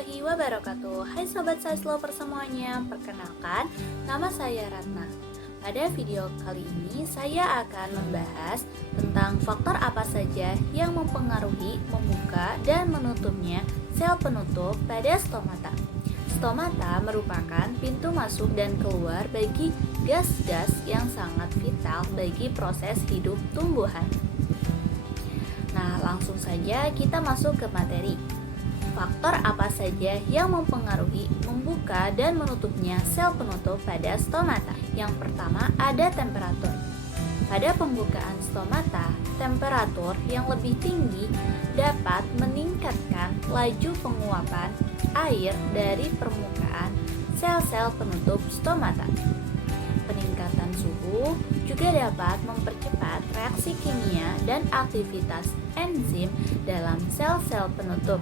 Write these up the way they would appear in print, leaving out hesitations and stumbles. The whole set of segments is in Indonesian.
warahmatullahi wabarakatuh. Hai Sobat Science Lover semuanya, perkenalkan nama saya Ratna. Pada video kali ini saya akan membahas tentang faktor apa saja yang mempengaruhi membuka dan menutupnya sel penutup pada stomata. Stomata merupakan pintu masuk dan keluar bagi gas-gas yang sangat vital bagi proses hidup tumbuhan. Nah, langsung saja kita masuk ke materi. Faktor apa saja yang mempengaruhi membuka dan menutupnya sel penutup pada stomata? Yang pertama ada temperatur. Pada pembukaan stomata, temperatur yang lebih tinggi dapat meningkatkan laju penguapan air dari permukaan sel-sel penutup stomata. Peningkatan suhu juga dapat mempercepat reaksi kimia dan aktivitas enzim dalam sel-sel penutup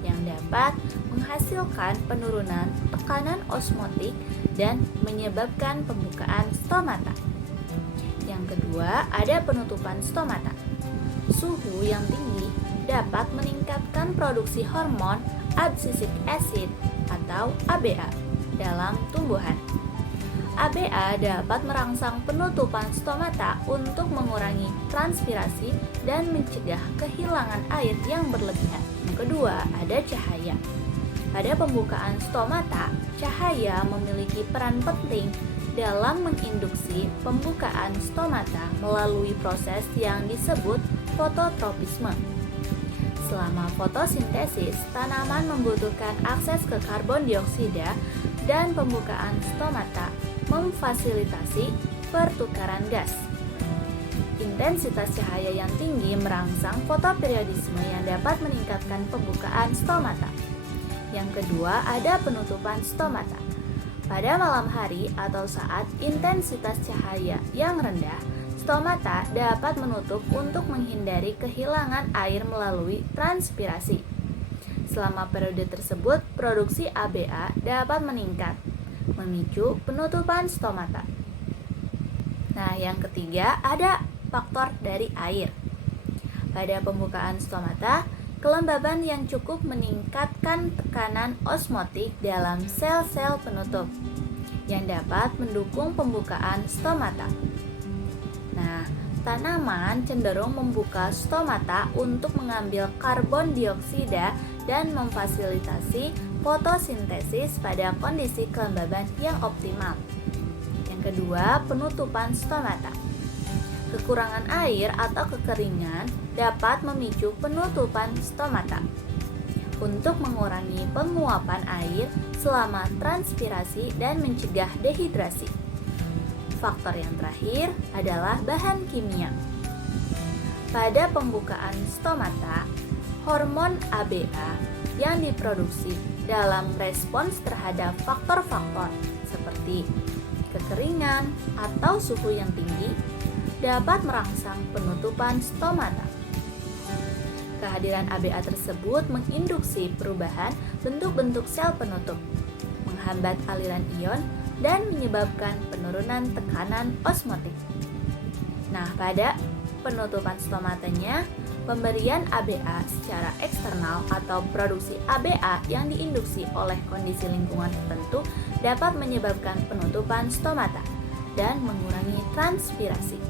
yang dapat menghasilkan penurunan tekanan osmotik dan menyebabkan pembukaan stomata. Yang kedua, ada penutupan stomata. Suhu yang tinggi dapat meningkatkan produksi hormon abscisic acid atau ABA dalam tumbuhan. ABA dapat merangsang penutupan stomata untuk mengurangi transpirasi dan mencegah kehilangan air yang berlebihan. Yang kedua, ada cahaya. Pada pembukaan stomata, cahaya memiliki peran penting dalam menginduksi pembukaan stomata melalui proses yang disebut fototropisme. Selama fotosintesis, tanaman membutuhkan akses ke karbon dioksida dan pembukaan stomata memfasilitasi pertukaran gas. Intensitas cahaya yang tinggi merangsang fotoperiodisme yang dapat meningkatkan pembukaan stomata. Yang kedua, ada penutupan stomata. Pada malam hari atau saat intensitas cahaya yang rendah, stomata dapat menutup untuk menghindari kehilangan air melalui transpirasi. Selama periode tersebut, produksi ABA dapat meningkat, memicu penutupan stomata. Nah, yang ketiga ada faktor dari air. Pada pembukaan stomata, kelembaban yang cukup meningkatkan tekanan osmotik dalam sel-sel penutup yang dapat mendukung pembukaan stomata. Nah, tanaman cenderung membuka stomata untuk mengambil karbon dioksida dan memfasilitasi fotosintesis pada kondisi kelembaban yang optimal. Yang kedua, penutupan stomata. Kekurangan air atau kekeringan dapat memicu penutupan stomata untuk mengurangi penguapan air selama transpirasi dan mencegah dehidrasi. Faktor yang terakhir adalah bahan kimia. Pada pembukaan stomata, hormon ABA yang diproduksi dalam respons terhadap faktor-faktor seperti kekeringan atau suhu yang tinggi dapat merangsang penutupan stomata. Kehadiran ABA tersebut menginduksi perubahan bentuk-bentuk sel penutup, menghambat aliran ion, dan menyebabkan penurunan tekanan osmotik. Nah, pada penutupan stomatanya, pemberian ABA secara eksternal atau produksi ABA yang diinduksi oleh kondisi lingkungan tertentu dapat menyebabkan penutupan stomata dan mengurangi transpirasi.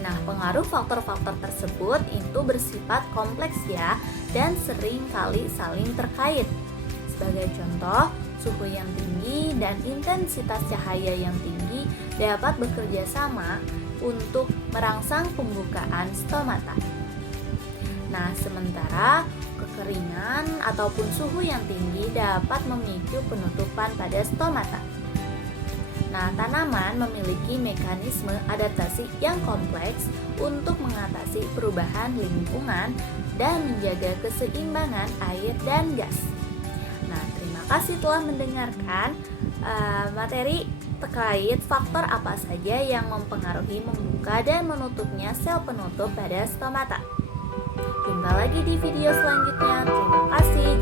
Nah, pengaruh faktor-faktor tersebut itu bersifat kompleks ya dan sering kali saling terkait. Sebagai contoh, suhu yang tinggi dan intensitas cahaya yang tinggi dapat bekerja sama untuk merangsang pembukaan stomata. Nah, sementara kekeringan ataupun suhu yang tinggi dapat memicu penutupan pada stomata. Nah, tanaman memiliki mekanisme adaptasi yang kompleks untuk mengatasi perubahan lingkungan dan menjaga keseimbangan air dan gas. Nah, terima kasih telah mendengarkan materi terkait faktor apa saja yang mempengaruhi membuka dan menutupnya sel penutup pada stomata. Jumpa lagi di video selanjutnya. Terima kasih.